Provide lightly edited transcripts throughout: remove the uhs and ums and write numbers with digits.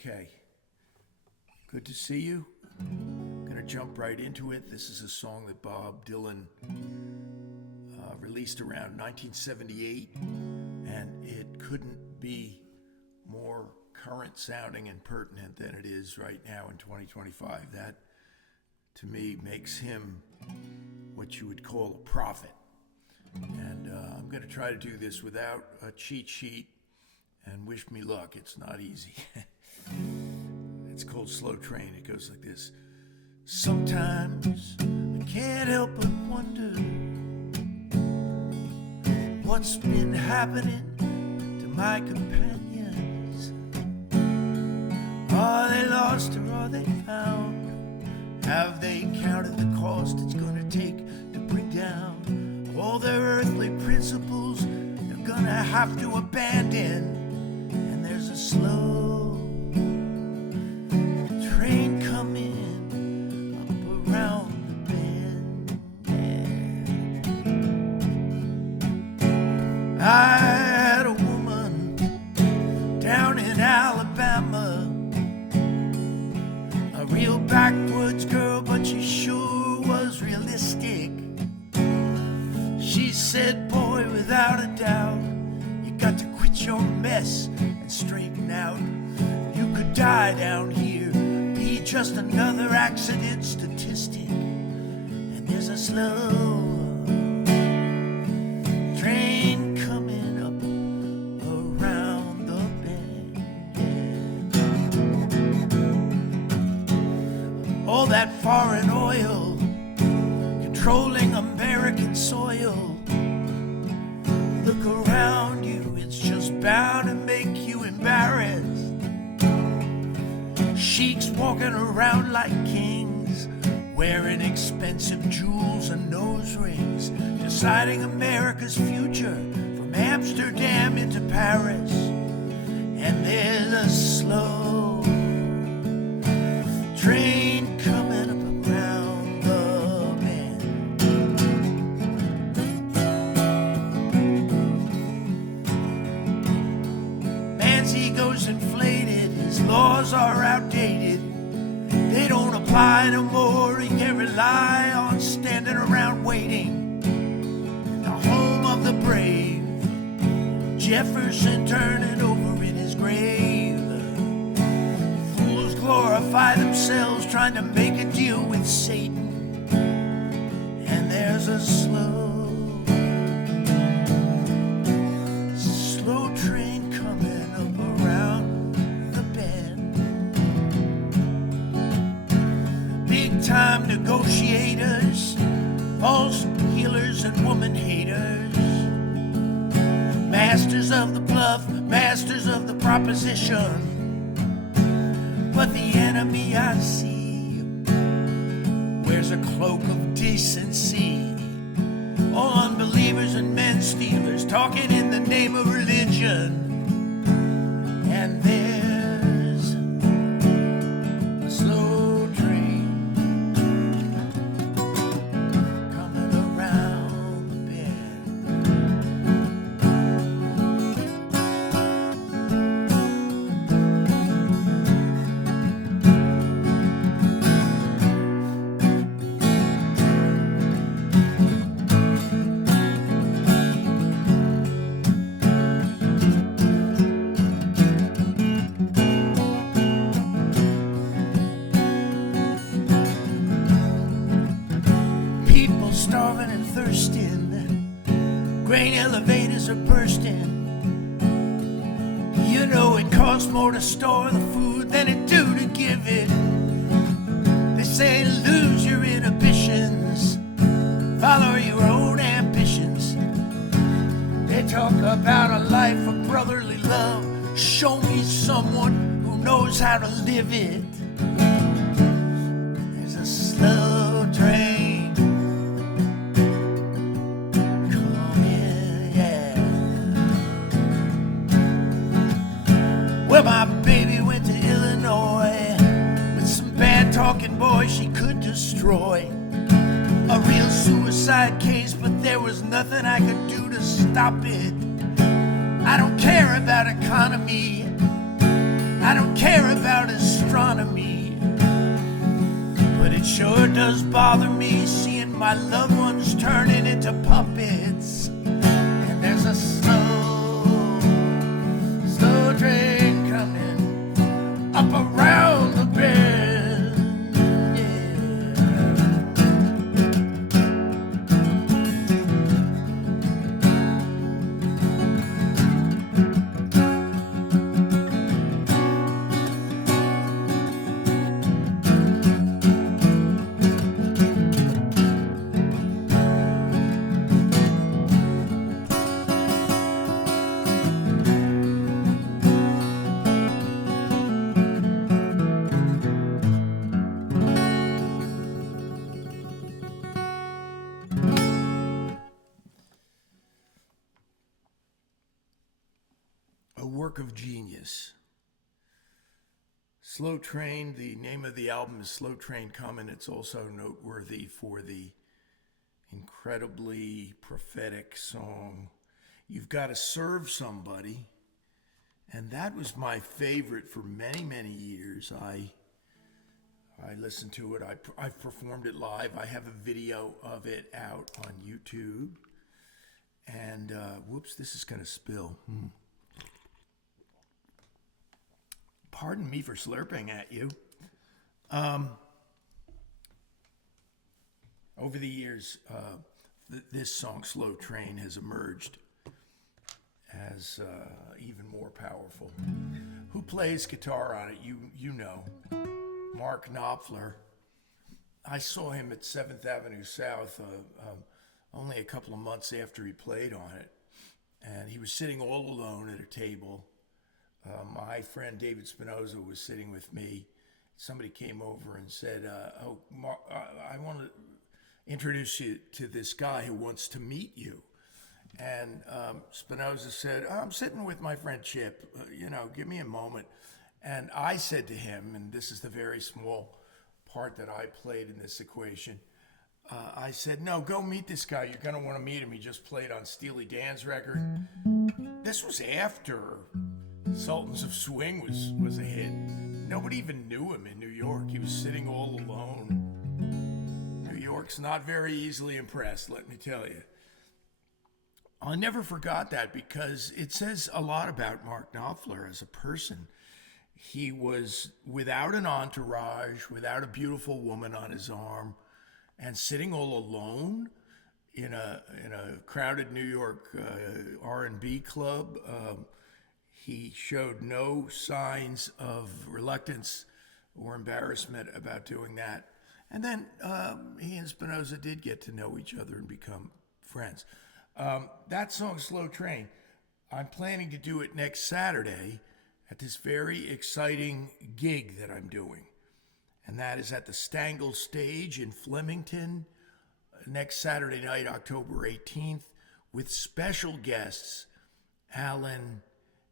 Okay, good to see you. I'm gonna jump right into it. This is a song that Bob Dylan released around 1978, and it couldn't be more current sounding and pertinent than it is right now in 2025. That, to me, makes him what you would call a prophet. And I'm going to try to do this without a cheat sheet, and wish me luck. It's not easy. It's called Slow Train. It goes like this. Sometimes I can't help but wonder what's been happening to my companions. Are they lost or are they found? Have they counted the cost it's going to take to bring down all their earthly principles they're going to have to abandon? And there's a slow train coming up around the bend. Yeah. I had a woman down in Alabama, a real backwoods girl, but she sure was realistic. She said, boy, without a doubt, you got to quit your mess and straighten out. You could die down here, be just another accident statistic. And there's a slow train coming up around the bend. All that foreign oil controlling American soil. Look around you, it's just bound to make you embarrassed. Sheiks walking around like kings, wearing expensive jewels and nose rings, deciding America's future from Amsterdam into Paris. And there's a slow train coming up around the bend. Man's ego's inflated, his laws are outdated. They don't apply no more, he can't rely on standing around waiting. The home of the brave, Jefferson turning over in his grave. Fools glorify themselves trying to make a deal with Satan. And there's a slow train coming up around the bend. Big time negotiators, false healers and woman haters, masters of the bluff, masters of the proposition. But the enemy I see wears a cloak of decency. All unbelievers and men stealers talking in the name of religion. And there's a slow train coming around the starving and thirsting, grain elevators are bursting. You know it costs more to store the food than it do to give it. They say lose your inhibitions, follow your own ambitions. They talk about a life of brotherly love. Show me someone who knows how to live it. There's a slow train well, my baby went to Illinois with some bad talking boys she could destroy. A real suicide case, but there was nothing I could do to stop it. I don't care about economy, I don't care about astronomy, but it sure does bother me seeing my loved ones turning into puppets. And there's a slow train coming up around the bend. A work of genius. Slow Train, the name of the album is Slow Train Comin'. It's also noteworthy for the incredibly prophetic song, You've Got to Serve Somebody. And that was my favorite for many, many years. I listened to it. I've performed it live. I have a video of it out on YouTube. And, whoops, this is going to spill. Pardon me for slurping at you. Over the years, this song, Slow Train, has emerged as even more powerful. Who plays guitar on it? You know. Mark Knopfler. I saw him at 7th Avenue South only a couple of months after he played on it. And he was sitting all alone at a table. My friend David Spinoza was sitting with me. Somebody came over and said, Mark, I want to introduce you to this guy who wants to meet you. And Spinoza said, I'm sitting with my friend Chip, give me a moment. And I said to him, and this is the very small part that I played in this equation, I said, no, go meet this guy. You're going to want to meet him. He just played on Steely Dan's record. This was after Sultans of Swing was a hit. Nobody even knew him in New York. He was sitting all alone. New York's not very easily impressed, let me tell you. I never forgot that because it says a lot about Mark Knopfler as a person. He was without an entourage, without a beautiful woman on his arm, and sitting all alone in a crowded New York R&B club. He showed no signs of reluctance or embarrassment about doing that. And then he and Spinoza did get to know each other and become friends. That song, Slow Train, I'm planning to do it next Saturday at this very exciting gig that I'm doing. And that is at the Stangl Stage in Flemington next Saturday night, October 18th, with special guests, Alan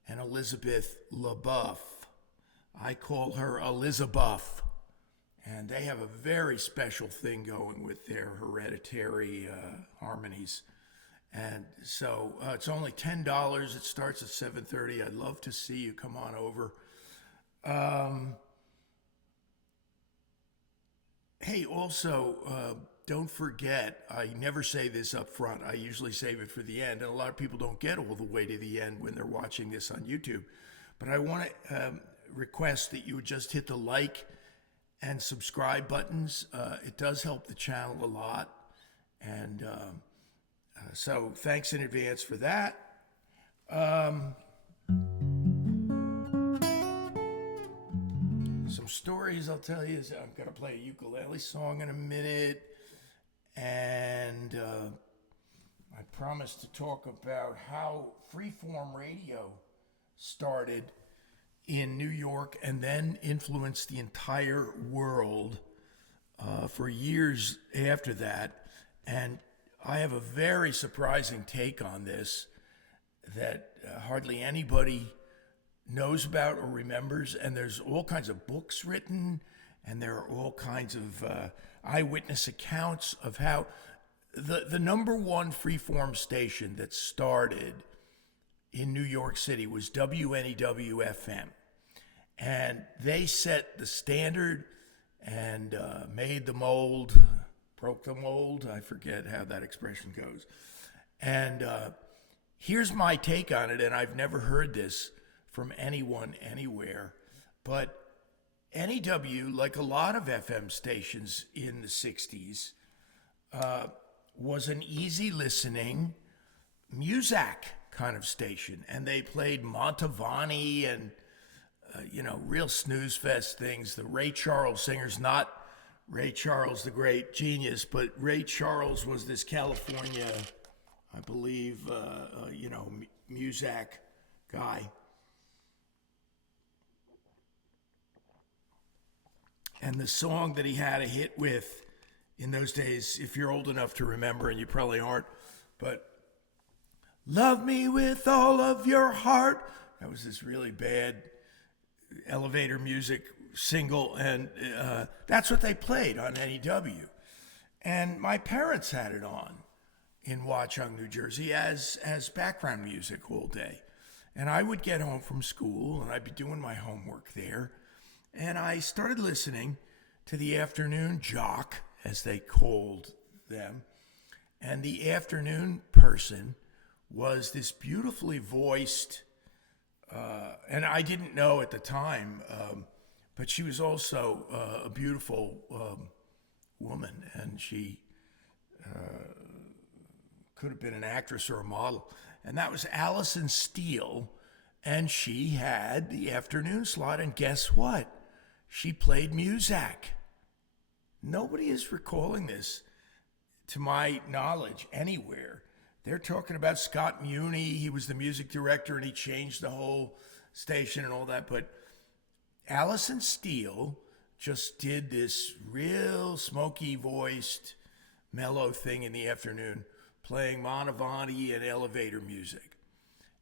and Elizabeth LaBeouf. I call her Elizabeth. And they have a very special thing going with their hereditary harmonies. And so it's only $10. It starts at 7:30. I'd love to see you. Come on over. Hey, also, don't forget, I never say this up front. I usually save it for the end. And a lot of people don't get all the way to the end when they're watching this on YouTube. But I want to request that you would just hit the like and subscribe buttons. It does help the channel a lot. And so thanks in advance for that. Some stories I'll tell you is I'm going to play a ukulele song in a minute. And I promised to talk about how freeform radio started in New York and then influenced the entire world for years after that. And I have a very surprising take on this that hardly anybody knows about or remembers. And there's all kinds of books written, and there are all kinds of eyewitness accounts of how the number one freeform station that started in New York City was WNEW-FM. And they set the standard and made the mold, broke the mold. I forget how that expression goes. And here's my take on it, and I've never heard this from anyone anywhere, but NEW, like a lot of FM stations in the 60s, was an easy listening Muzak kind of station. And they played Montavani and, real snooze fest things. The Ray Charles singers, not Ray Charles, the great genius, but Ray Charles was this California, I believe, Muzak guy. And the song that he had a hit with in those days, if you're old enough to remember, and you probably aren't, but Love Me With All of Your Heart. That was this really bad elevator music single, and that's what they played on NEW. And my parents had it on in Watchung, New Jersey as background music all day. And I would get home from school, and I'd be doing my homework there, and I started listening to the afternoon jock, as they called them. And the afternoon person was this beautifully voiced, and I didn't know at the time, but she was also a beautiful woman, and she could have been an actress or a model. And that was Alison Steele, and she had the afternoon slot, and guess what? She played Muzak. Nobody is recalling this, to my knowledge, anywhere. They're talking about Scott Muni. He was the music director, and he changed the whole station and all that. But Alison Steele just did this real smoky-voiced, mellow thing in the afternoon, playing Montavani and elevator music.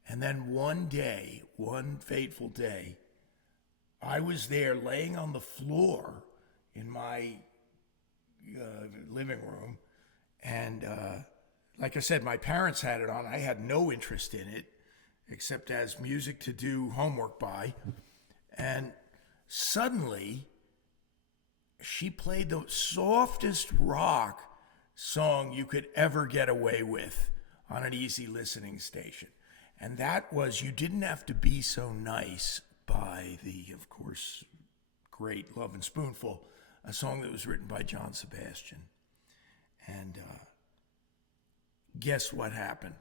And then one day, one fateful day, I was there laying on the floor in my living room, and like I said, my parents had it on. I had no interest in it except as music to do homework by. And suddenly, she played the softest rock song you could ever get away with on an easy listening station. And that was You Didn't Have to Be So Nice by the, of course, great Love and Spoonful, a song that was written by John Sebastian. And guess what happened?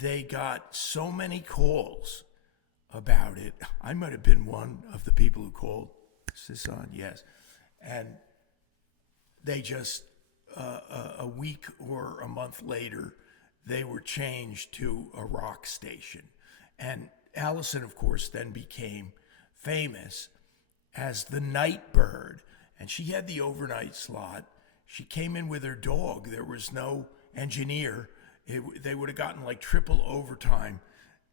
They got so many calls about it. I might have been one of the people who called. Is this on? Yes. And they just, a week or a month later, they were changed to a rock station. And Allison, of course, then became famous as the Nightbird. And she had the overnight slot. She came in with her dog. There was no engineer. They would have gotten like triple overtime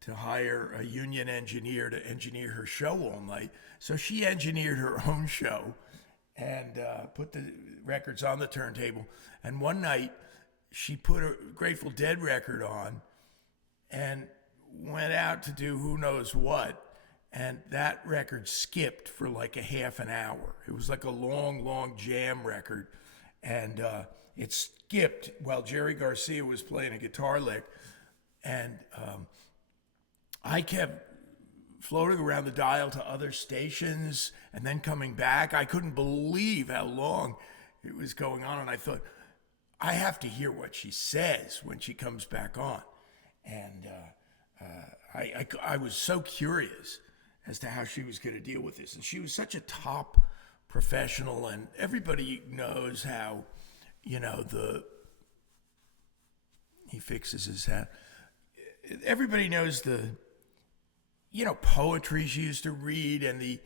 to hire a union engineer to engineer her show all night. So she engineered her own show and put the records on the turntable. And one night, she put a Grateful Dead record on and went out to do who knows what. And that record skipped for like a half an hour. It was like a long, long jam record. And it skipped while Jerry Garcia was playing a guitar lick. And I kept floating around the dial to other stations and then coming back. I couldn't believe how long it was going on. And I thought, I have to hear what she says when she comes back on. And I was so curious as to how she was going to deal with this. And she was such a top professional, and everybody knows how, he fixes his hat. Everybody knows the, poetry she used to read and the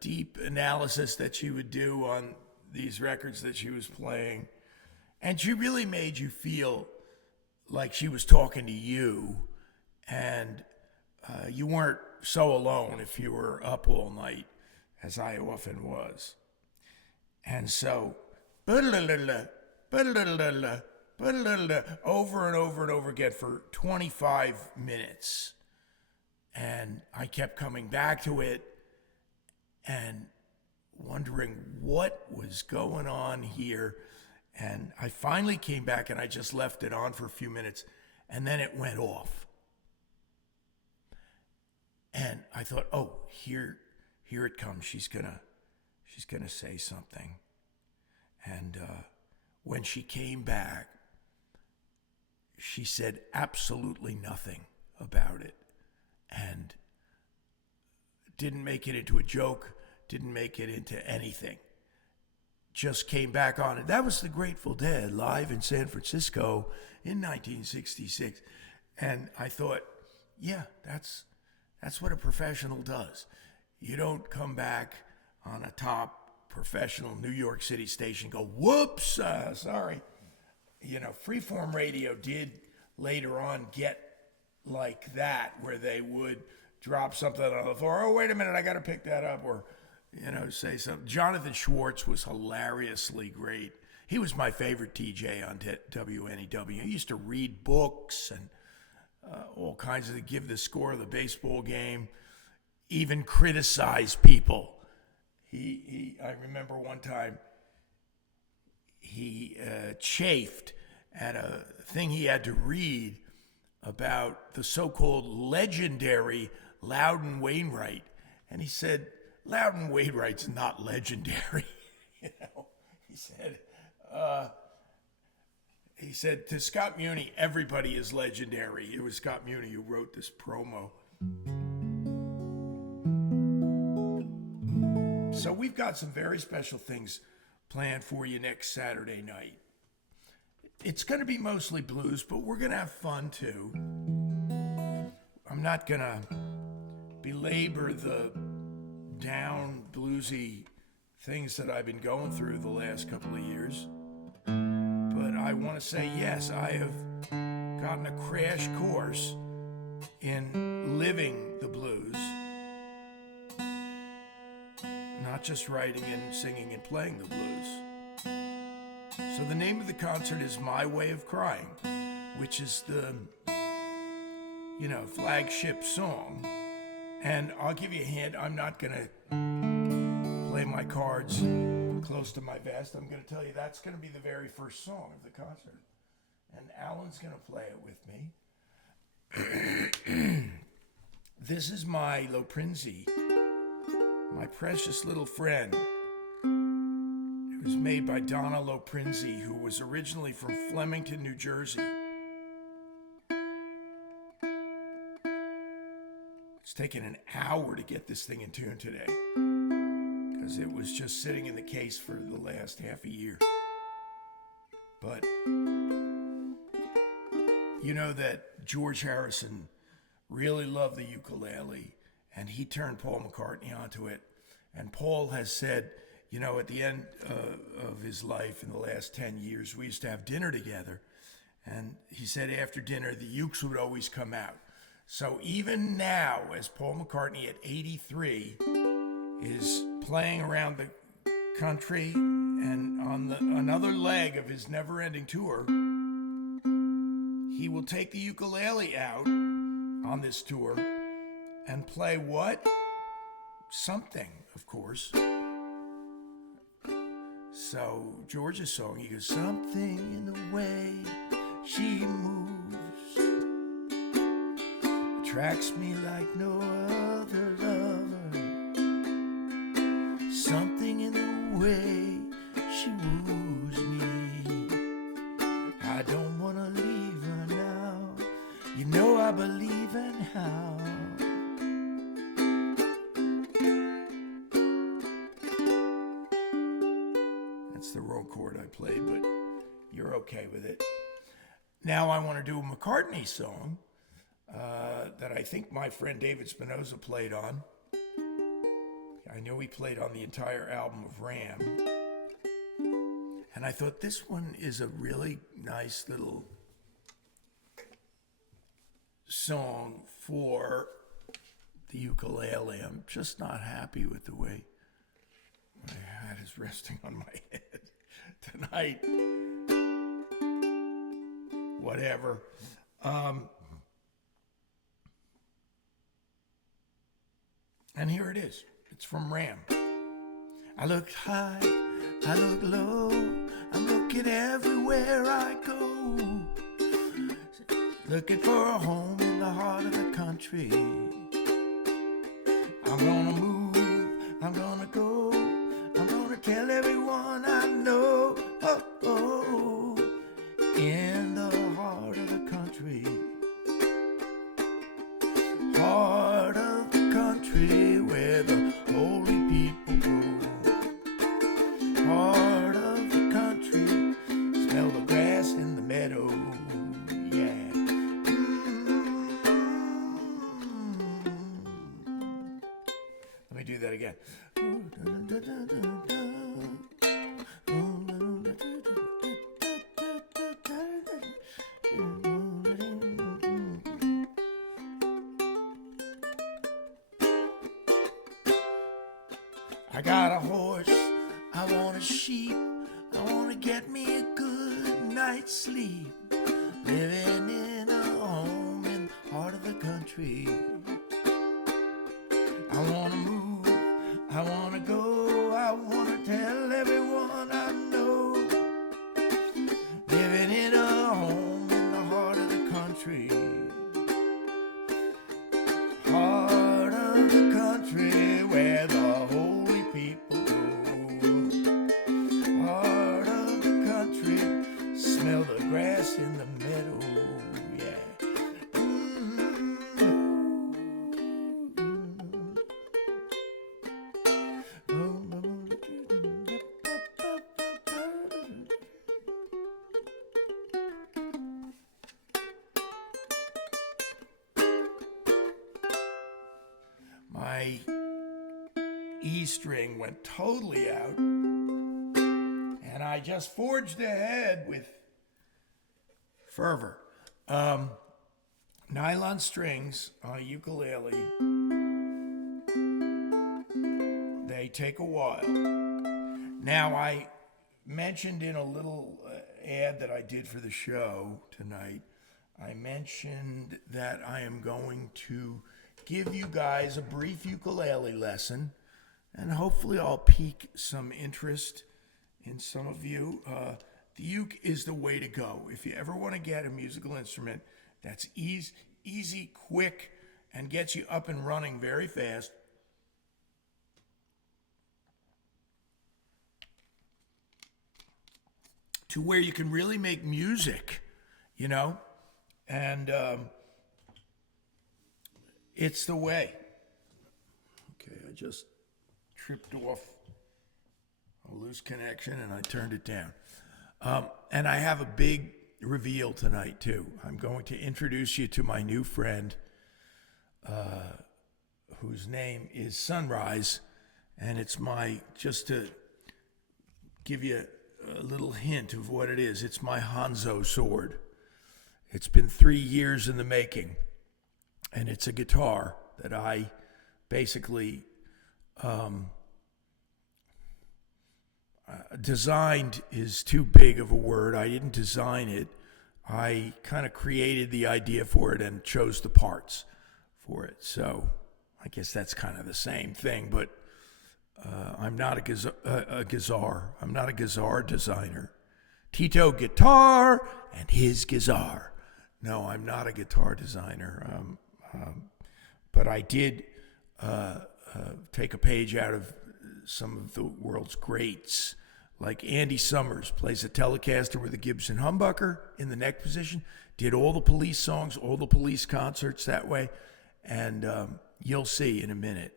deep analysis that she would do on these records that she was playing. And she really made you feel like she was talking to you, and you weren't so alone if you were up all night, as I often was. And so, over and over and over again for 25 minutes. And I kept coming back to it and wondering what was going on here. And I finally came back and I just left it on for a few minutes and then it went off. And I thought, oh, here it comes. She's gonna say something. And when she came back, she said absolutely nothing about it and didn't make it into a joke, didn't make it into anything. Just came back on it. That was the Grateful Dead live in San Francisco in 1966. And I thought, yeah, that's what a professional does. You don't come back on a top professional New York City station and go, whoops, sorry. You know, freeform radio did later on get like that, where they would drop something on the floor. Oh, wait a minute, I got to pick that up. Or, you know, say something. Jonathan Schwartz was hilariously great. He was my favorite TJ on WNEW. He used to read books and all kinds of, give the score of the baseball game, even criticize people. I remember one time he chafed at a thing he had to read about the so-called legendary Loudon Wainwright. And he said, Loudon Wainwright's not legendary. You know, he said to Scott Muni, everybody is legendary. It was Scott Muni who wrote this promo. So we've got some very special things planned for you next Saturday night. It's going to be mostly blues, but we're going to have fun too. I'm not going to belabor the down bluesy things that I've been going through the last couple of years. But I want to say, yes, I have gotten a crash course in living the blues. Not just writing and singing and playing the blues. So the name of the concert is My Way of Crying, which is the, flagship song. And I'll give you a hint, I'm not going to play my cards close to my vest. I'm going to tell you that's going to be the very first song of the concert. And Alan's going to play it with me. This is my Loprinzi, my precious little friend. It was made by Donna Loprinzi, who was originally from Flemington, New Jersey. It's taken an hour to get this thing in tune today, because it was just sitting in the case for the last half a year. But you know that George Harrison really loved the ukulele, and he turned Paul McCartney onto it. And Paul has said, at the end of his life in the last 10 years, we used to have dinner together. And he said after dinner, the ukes would always come out. So even now, as Paul McCartney at 83 is playing around the country and on another leg of his never-ending tour, he will take the ukulele out on this tour and play what? Something, of course. So George's song, he goes, something in the way she moves attracts me like no other lover. Something in the way she woos me. I don't want to leave her now. You know I believe in how. That's the wrong chord I played, but you're okay with it. Now I want to do a McCartney song that I think my friend David Spinoza played on. I know he played on the entire album of Ram. And I thought this one is a really nice little song for the ukulele. I'm just not happy with the way my hat is resting on my head tonight. Whatever. And here it is. It's from Ram. I look high, I look low, I'm looking everywhere I go, looking for a home in the heart of the country. I'm gonna move, I'm gonna go, I'm gonna tell everyone I know, oh, oh, in the heart of the country. Heart of the country where the holy people go. Heart of the country, smell the grass in the meadow, yeah. Let me do that again. I got a horse, I want a sheep, I want to get me a good night's sleep, living in a home in the heart of the country. I want to move, I want to go, I want to tell everyone I know, living in a home in the heart of the country. Heart of the country where the holy people go. Heart of the country, smell the grass in the meadow, yeah. My E string went totally out, and I just forged ahead with fervor. Nylon strings on a ukulele, they take a while. Now, I mentioned in a little ad that I did for the show tonight, I mentioned that I am going to give you guys a brief ukulele lesson, and hopefully I'll pique some interest in some of you. The uke is the way to go. If you ever want to get a musical instrument that's easy, quick, and gets you up and running very fast, to where you can really make music, you know, and it's the way. Okay, I just tripped off a loose connection and I turned it down. And I have a big reveal tonight too. I'm going to introduce you to my new friend, whose name is Sunrise, and it's just to give you a little hint of what it is, it's my Hanzo sword. It's been 3 years in the making, and it's a guitar that I basically designed is too big of a word. I didn't design it. I kind of created the idea for it and chose the parts for it. So I guess that's kind of the same thing, but I'm not a guitar. I'm not a guitar designer. Tito Guitar and his guitar. No, I'm not a guitar designer. But I did take a page out of some of the world's greats. Like Andy Summers plays a Telecaster with a Gibson humbucker in the neck position. Did all the Police songs, all the Police concerts that way. And you'll see in a minute.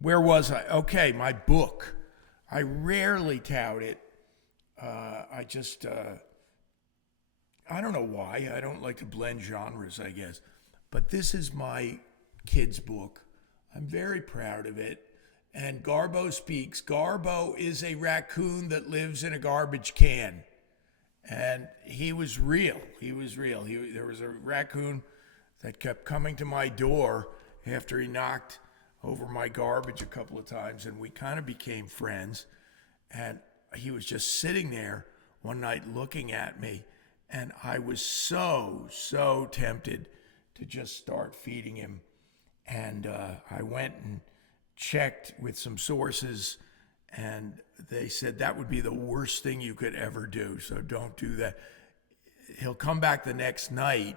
Where was I? Okay, my book. I rarely tout it. I don't know why. I don't like to blend genres, I guess. But this is my kid's book. I'm very proud of it. And Garbo Speaks. Garbo is a raccoon that lives in a garbage can. And he was real. There was a raccoon that kept coming to my door after he knocked over my garbage a couple of times, and we kind of became friends. And he was just sitting there one night looking at me, and I was so tempted to just start feeding him. And I went and checked with some sources, and they said that would be the worst thing you could ever do. So don't do that. He'll come back the next night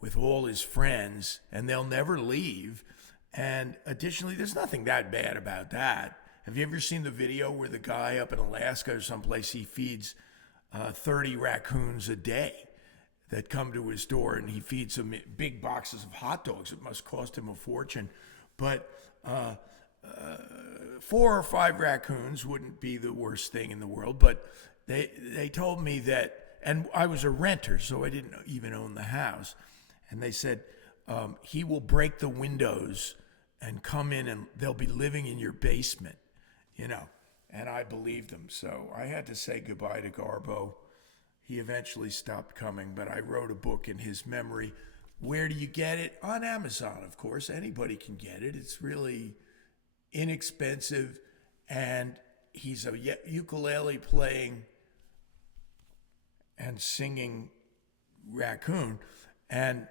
with all his friends, and they'll never leave. And additionally, there's nothing that bad about that. Have you ever seen the video where the guy up in Alaska or someplace, he feeds 30 raccoons a day that come to his door, and he feeds them big boxes of hot dogs? It must cost him a fortune. But 4 or 5 raccoons wouldn't be the worst thing in the world. But they told me that, and I was a renter, so I didn't even own the house. And they said, he will break the windows and come in, and they'll be living in your basement, you know. And I believed them. So I had to say goodbye to Garbo. He eventually stopped coming, but I wrote a book in his memory. Where do you get it? On Amazon, of course. Anybody can get it. It's really inexpensive, and he's a ukulele playing and singing raccoon. And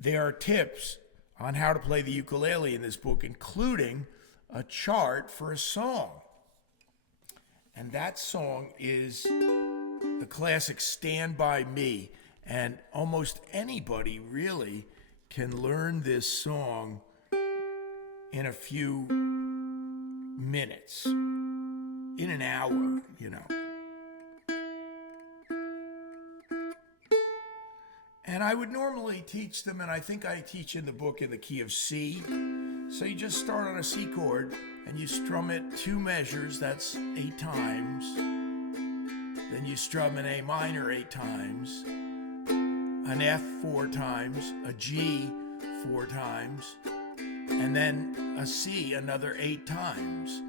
there are tips on how to play the ukulele in this book, including a chart for a song. And that song is the classic Stand By Me. And almost anybody really can learn this song in a few minutes, in an hour, you know. And I would normally teach them, and I think I teach in the book, in the key of C. So you just start on a C chord, and you strum it 2 measures, that's 8 times. Then you strum an A minor 8 times, an F 4 times, a G 4 times, and then a C another 8 times.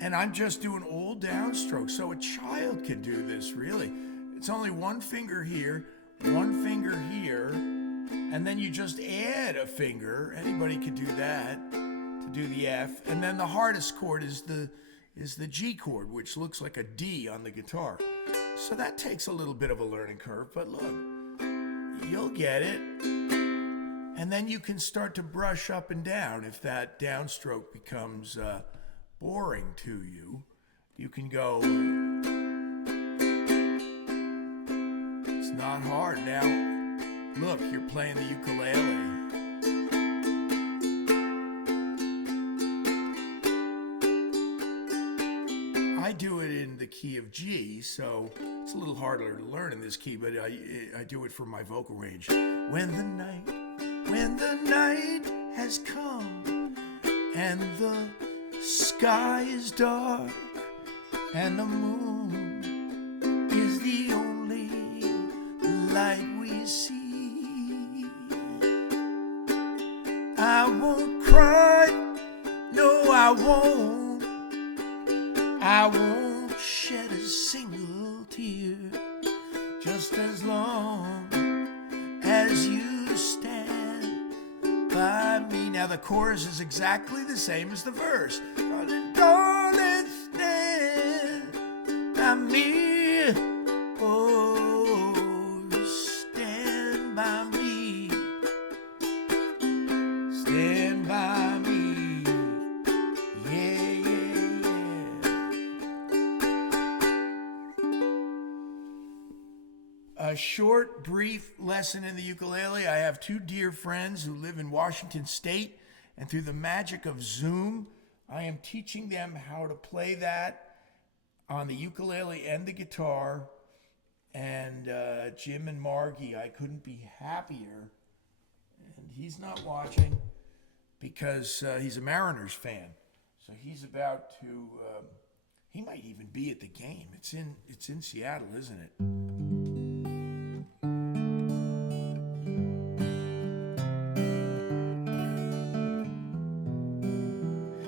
And I'm just doing all downstroke, so a child can do this, really. It's only 1 finger here, 1 finger here, and then you just add a finger. Anybody can do that to do the F. And then the hardest chord is the G chord, which looks like a D on the guitar. So that takes a little bit of a learning curve, but look, you'll get it. And then you can start to brush up and down. If that downstroke becomes boring to you, you can go. It's not hard. Now, look, you're playing the ukulele. I do it in the key of G, so it's a little harder to learn in this key, but I do it for my vocal range. When the night has come and the sky is dark and the moon is the only light we see, I won't cry, no I won't. I won't shed a single tear, just as long as you stand by me. Now the chorus is exactly the same as the verse. Darling, stand by me. Oh, stand by me. Stand by me. Yeah, yeah, yeah. A short, brief lesson in the ukulele. I have 2 dear friends who live in Washington State, and through the magic of Zoom, I am teaching them how to play that on the ukulele and the guitar. And Jim and Margie, I couldn't be happier. And he's not watching because he's a Mariners fan. So he's about to, he might even be at the game. It's in Seattle, isn't it?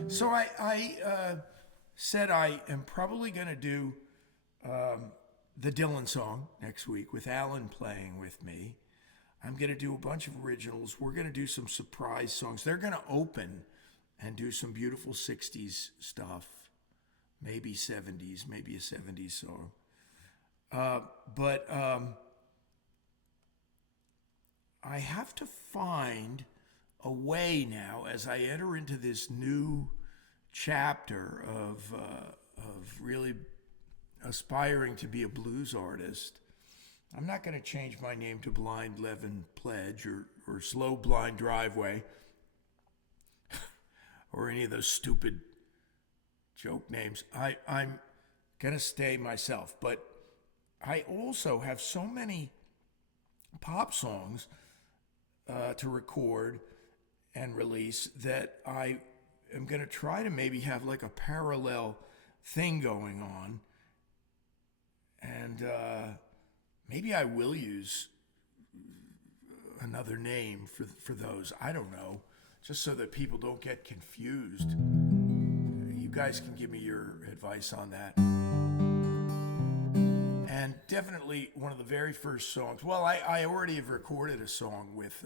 So I said I am probably going to do the Dylan song next week with Alan playing with me. I'm going to do a bunch of originals. We're going to do some surprise songs. They're going to open and do some beautiful 60s stuff, maybe 70s, maybe a 70s song. But I have to find a way now as I enter into this new chapter of really aspiring to be a blues artist. I'm not going to change my name to Blind Levin Pledge or Slow Blind Driveway or any of those stupid joke names. I'm going to stay myself. But I also have so many pop songs to record and release that I am going to try to maybe have like a parallel thing going on. And maybe I will use another name for those. I don't know, just so that people don't get confused. You guys can give me your advice on that. And definitely one of the very first songs. Well, I already have recorded a song with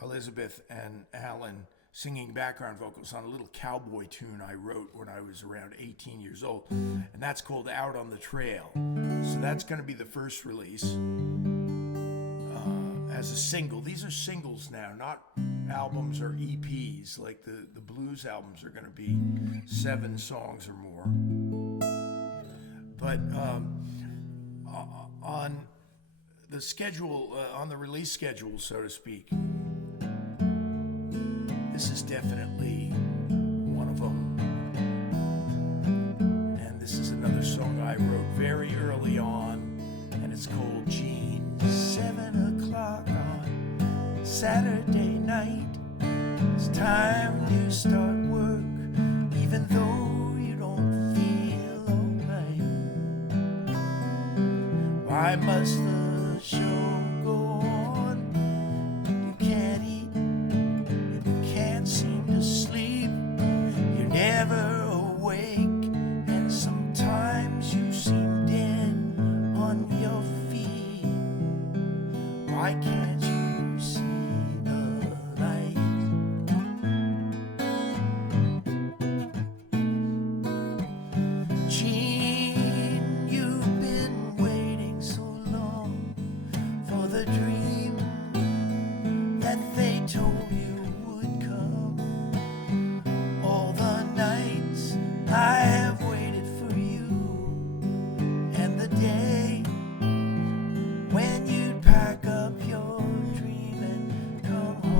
Elizabeth and Alan singing background vocals on a little cowboy tune I wrote when I was around 18 years old. And that's called Out on the Trail. So that's going to be the first release as a single. These are singles now, not albums or EPs. Like the blues albums are going to be 7 songs or more. But on the schedule, on the release schedule, so to speak, this is definitely one of them. And this is another song I wrote very early on, and it's called Gene. 7 o'clock on Saturday night, it's time to start work, even though you don't feel alright. Why must the show go on? You can't eat, seem to sleep, you're never awake, and sometimes you seem dead on your feet. Why can't you see the light? Gene, you've been waiting so long for the dream that they told you I have waited for you, and the day when you'd pack up your dream and come home.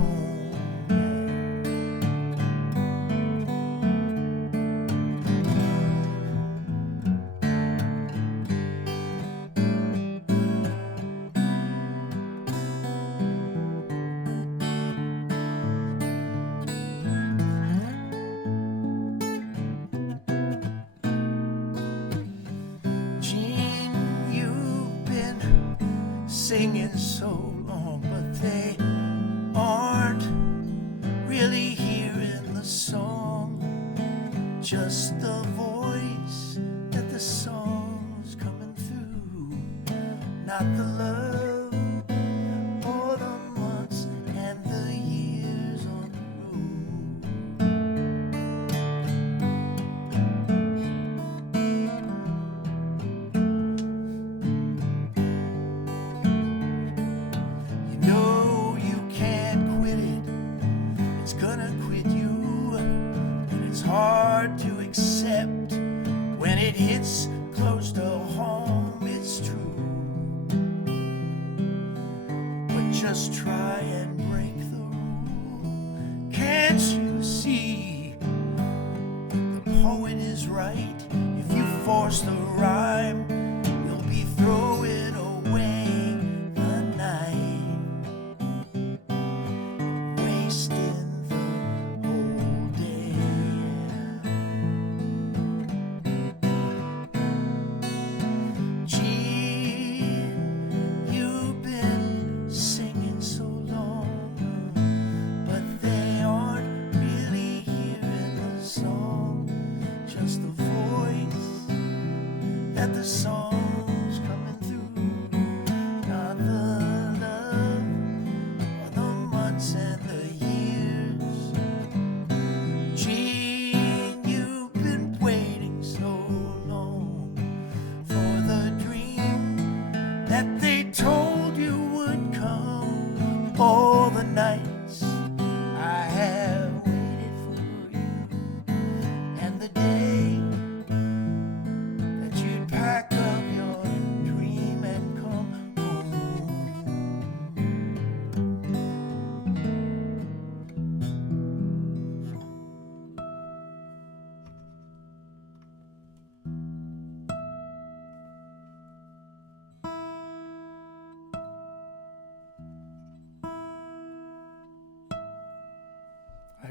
Singing so long, but they aren't really hearing the song, just the voice that the song's coming through, not the love or the months and the years on hard to accept when it hits close to home, it's true. But just try and break the rule. Can't you see the poet is right? If you force the rhyme, you'll be throwing away the night, wasting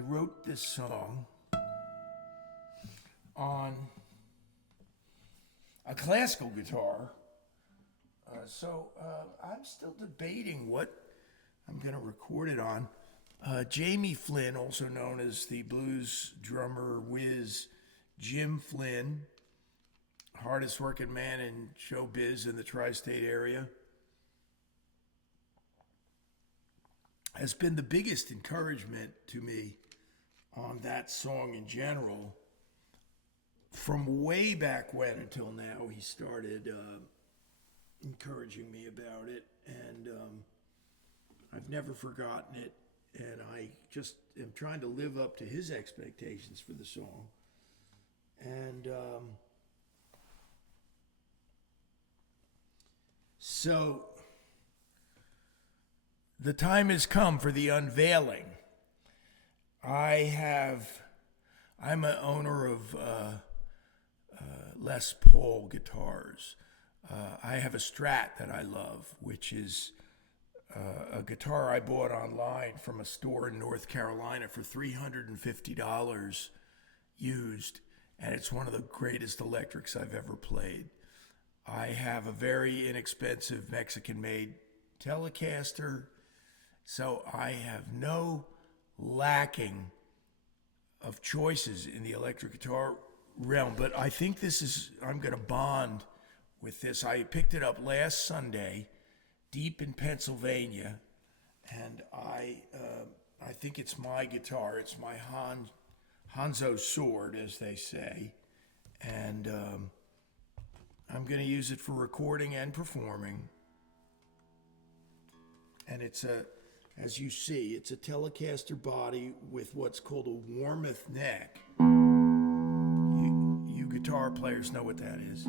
I wrote this song on a classical guitar. So I'm still debating what I'm going to record it on. Jamie Flynn, also known as the blues drummer whiz Jim Flynn, hardest working man in showbiz in the tri-state area, has been the biggest encouragement to me on that song in general. From way back when until now, he started encouraging me about it, and I've never forgotten it, and I just am trying to live up to his expectations for the song. And so the time has come for the unveiling. I'm an owner of Les Paul guitars. I have a Strat that I love, which is a guitar I bought online from a store in North Carolina for $350 used, and it's one of the greatest electrics I've ever played. I have a very inexpensive Mexican-made Telecaster, so I have no lacking of choices in the electric guitar realm, but I think I'm going to bond with this. I picked it up last Sunday, deep in Pennsylvania, and I think it's my guitar. It's my Hanzo sword, as they say, and I'm going to use it for recording and performing. And it's as you see, it's a Telecaster body with what's called a Warmoth neck. You guitar players know what that is.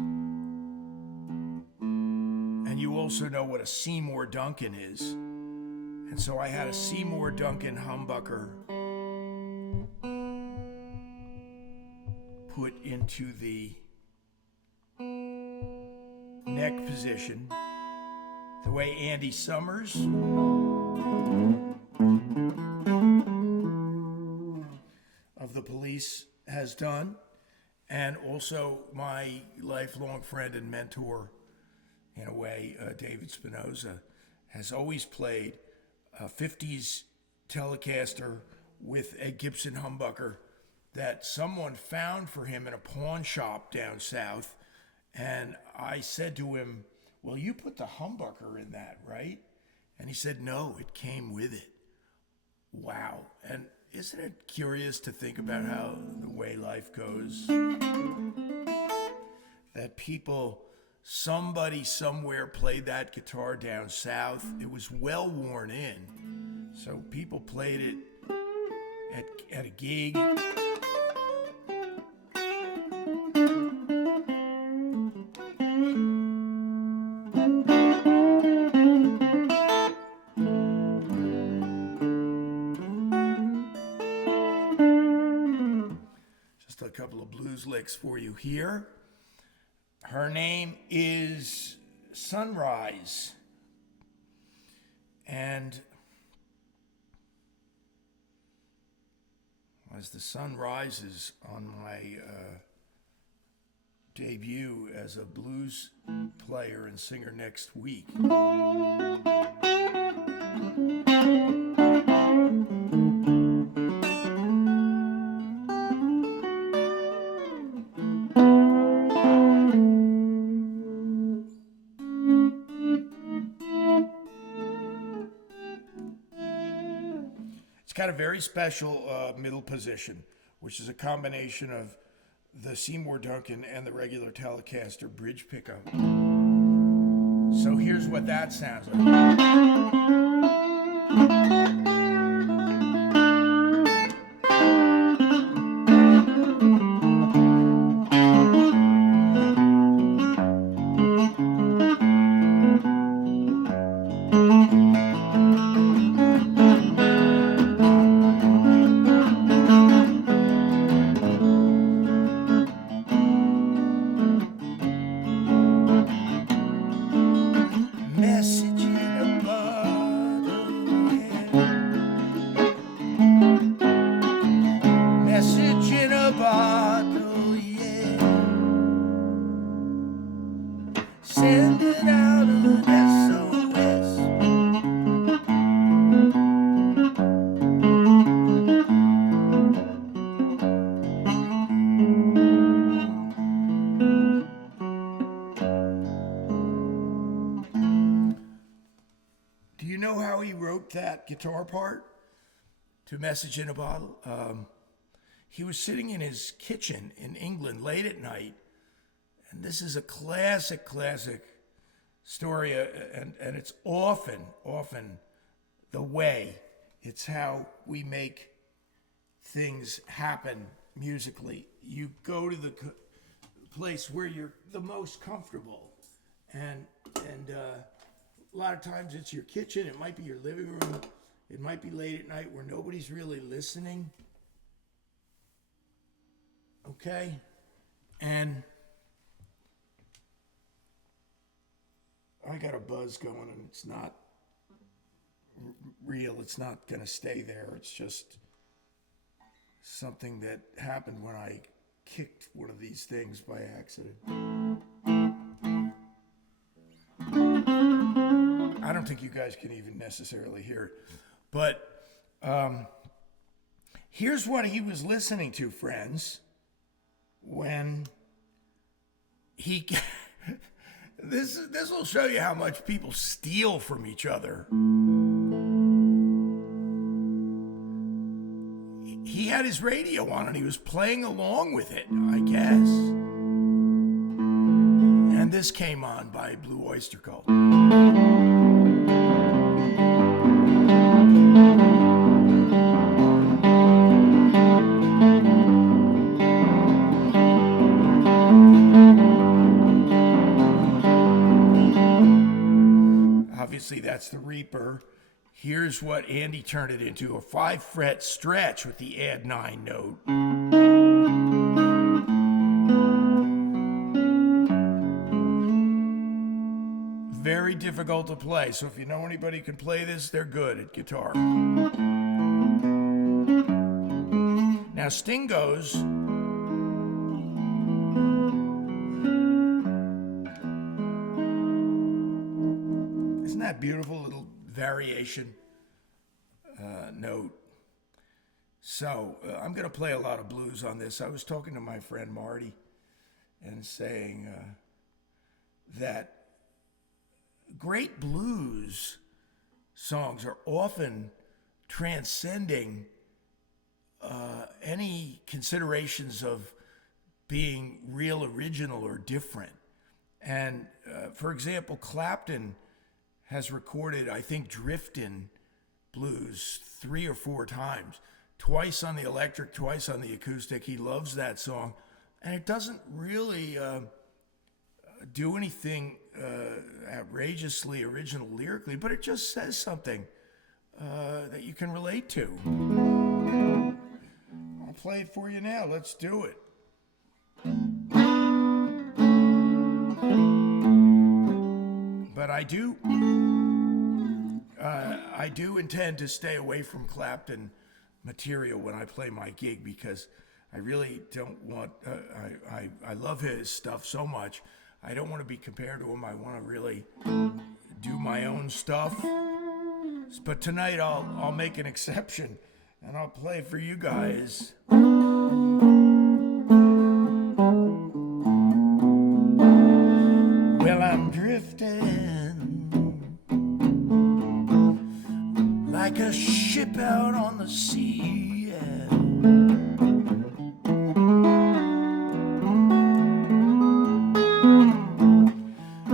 And you also know what a Seymour Duncan is. And so I had a Seymour Duncan humbucker put into the neck position the way Andy Summers of the Police has done, and also my lifelong friend and mentor, in a way, David Spinoza, has always played a 50s Telecaster with a Gibson humbucker that someone found for him in a pawn shop down south. And I said to him, well, you put the humbucker in that, right? And he said, no, it came with it. Wow. And isn't it curious to think about how the way life goes? That somebody somewhere played that guitar down south. It was well worn in. So people played it at a gig. Just a couple of blues licks for you here. Her name is Sunrise, and as the sun rises on my debut as a blues player and singer next week, it's got a very special middle position, which is a combination of the Seymour Duncan and the regular Telecaster bridge pickup. So here's what that sounds like. Message in a bottle. wrote that guitar part to Message in a Bottle, he was sitting in his kitchen in England late at night, and this is a classic story, and it's often the way. It's how we make things happen musically. You go to the place where you're the most comfortable, and a lot of times it's your kitchen. It might be your living room. It might be late at night where nobody's really listening. Okay? And I got a buzz going, and it's not real. It's not going to stay there. It's just something that happened when I kicked one of these things by accident. I don't think you guys can even necessarily hear it. But here's what he was listening to, friends, when he... This will show you how much people steal from each other. He had his radio on and he was playing along with it, I guess. And this came on by Blue Oyster Cult. Obviously, that's the Reaper. Here's what Andy turned it into, a 5-fret stretch with the add 9 note. Very difficult to play, so if you know anybody who can play this, they're good at guitar. Now Sting goes... Isn't that beautiful little variation note? So I'm going to play a lot of blues on this. I was talking to my friend Marty and saying that great blues songs are often transcending any considerations of being real original or different. And for example, Clapton has recorded, I think, Driftin' Blues 3 or 4 times. Twice on the electric, twice on the acoustic. He loves that song. And it doesn't really do anything outrageously original lyrically, but it just says something that you can relate to. I'll play it for you now. Let's do it. But I do intend to stay away from Clapton material when I play my gig, because I really don't want, I love his stuff so much. I don't want to be compared to him. I want to really do my own stuff. But tonight I'll make an exception and I'll play for you guys. Well, I'm drifting like a ship out on the sea, yeah.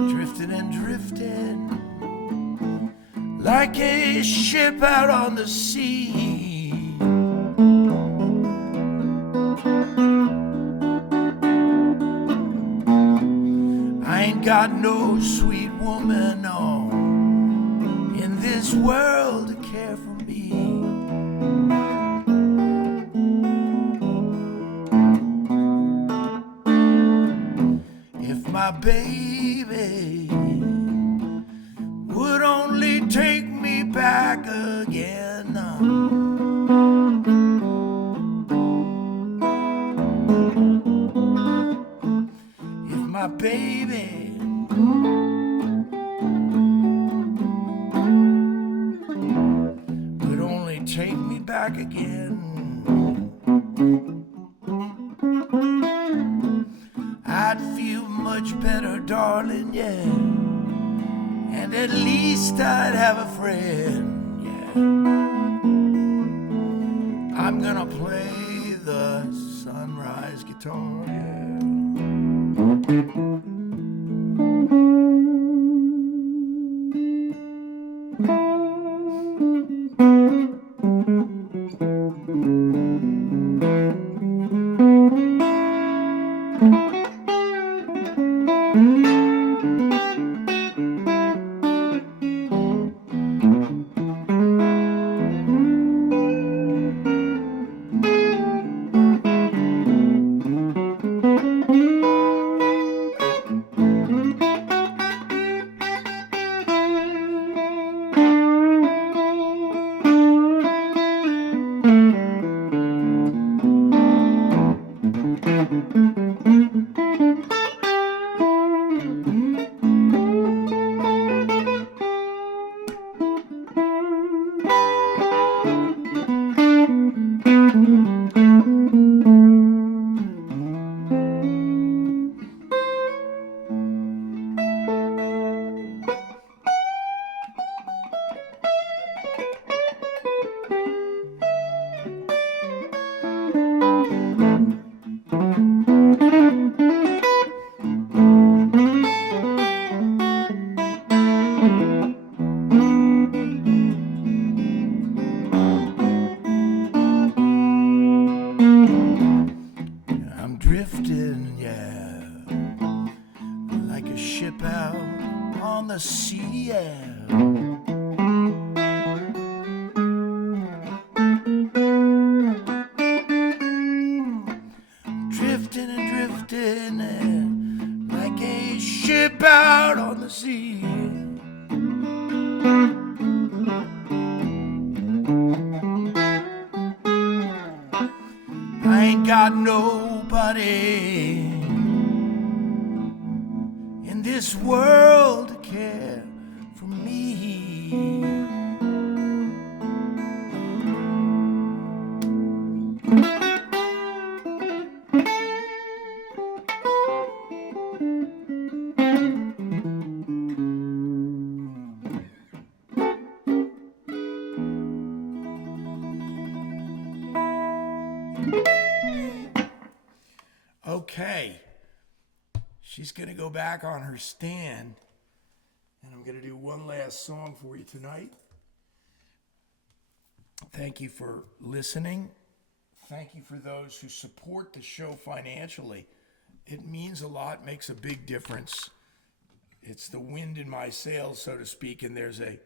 Drifting and drifting like a ship out on the sea. I ain't got no sweet woman, no, in this world to care for me. If my baby would only take me back again, if my baby would only take me back again, I'd feel much better, darling, yeah. And at least I'd have a friend, yeah. I'm gonna play the sunrise guitar, yeah. I'm drifting, yeah, like a ship out on the sea, yeah. Drifting and drifting, like a ship out on the sea. I ain't got nobody in this world to care for me. Okay, she's going to go back on her stand, and I'm going to do one last song for you tonight. Thank you for listening. Thank you for those who support the show financially. It means a lot, makes a big difference. It's the wind in my sails, so to speak, and there's a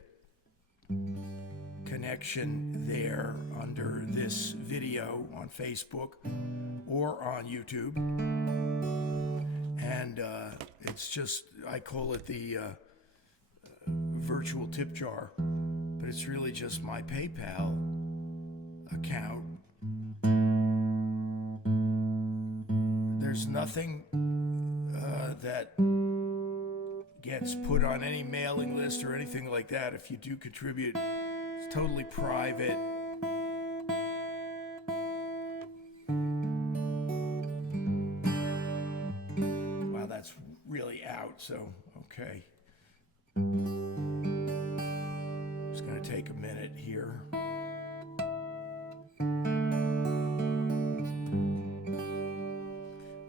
connection there under this video on Facebook or on YouTube. And it's just, I call it the virtual tip jar, but it's really just my PayPal account. There's nothing that gets put on any mailing list or anything like that. If you do contribute, it's totally private. Wow, that's really out, so okay. It's going to take a minute here.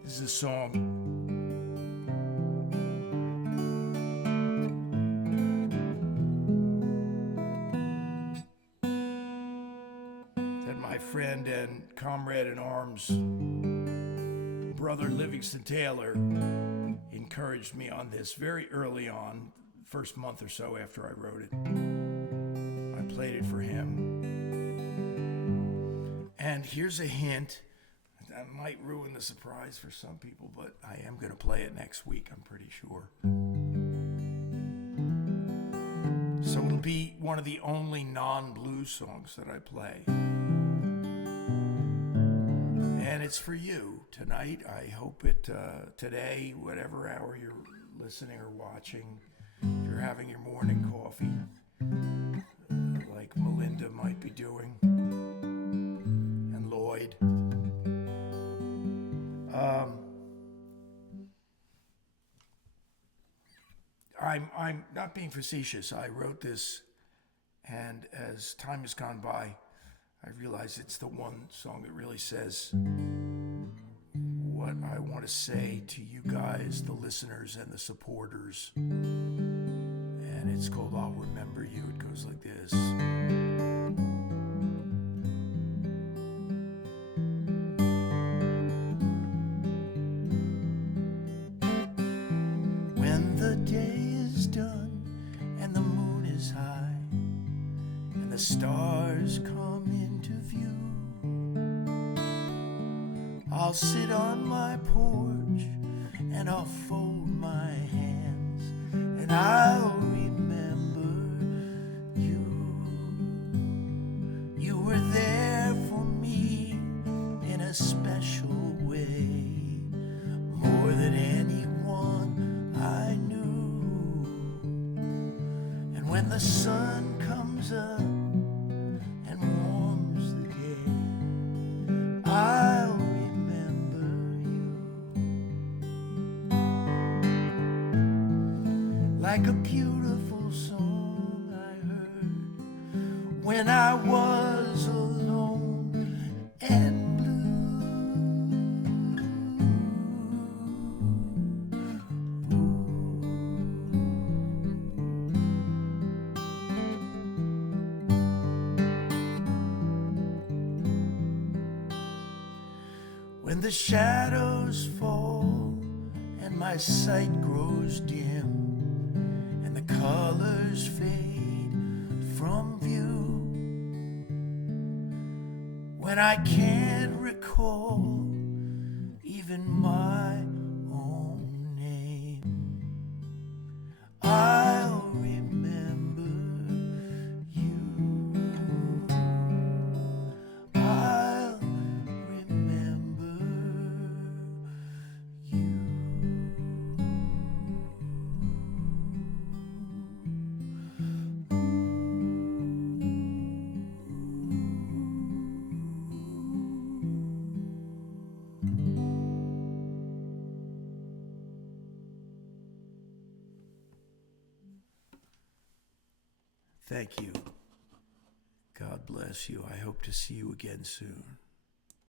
This is a song that my friend and comrade in arms, brother Livingston Taylor, encouraged me on this very early on, first month or so after I wrote it. I played it for him. And here's a hint. That might ruin the surprise for some people, but I am going to play it next week, I'm pretty sure. So it'll be one of the only non-blues songs that I play. And it's for you tonight. I hope it today, whatever hour you're listening or watching, if you're having your morning coffee, like Melinda might be doing, and Lloyd. I'm not being facetious. I wrote this And as time has gone by, I realize it's the one song that really says what I want to say to you guys, the listeners and the supporters. And it's called I'll Remember You. It goes like this. When the day is done and the moon is high and the stars come into view, I'll sit on my porch and I'll fold my hands and I'll remember you. You were there for me in a special way, more than anyone I knew. And when the sun comes up and warms the day, I'll remember you. Like a beautiful song I heard when I was alone and blue. When the shadows fall and my sight grows dim and the colors fade from view, when I can't recall even my own name, I'll remember you. I'll remember you. Thank you. God bless you. I hope to see you again soon.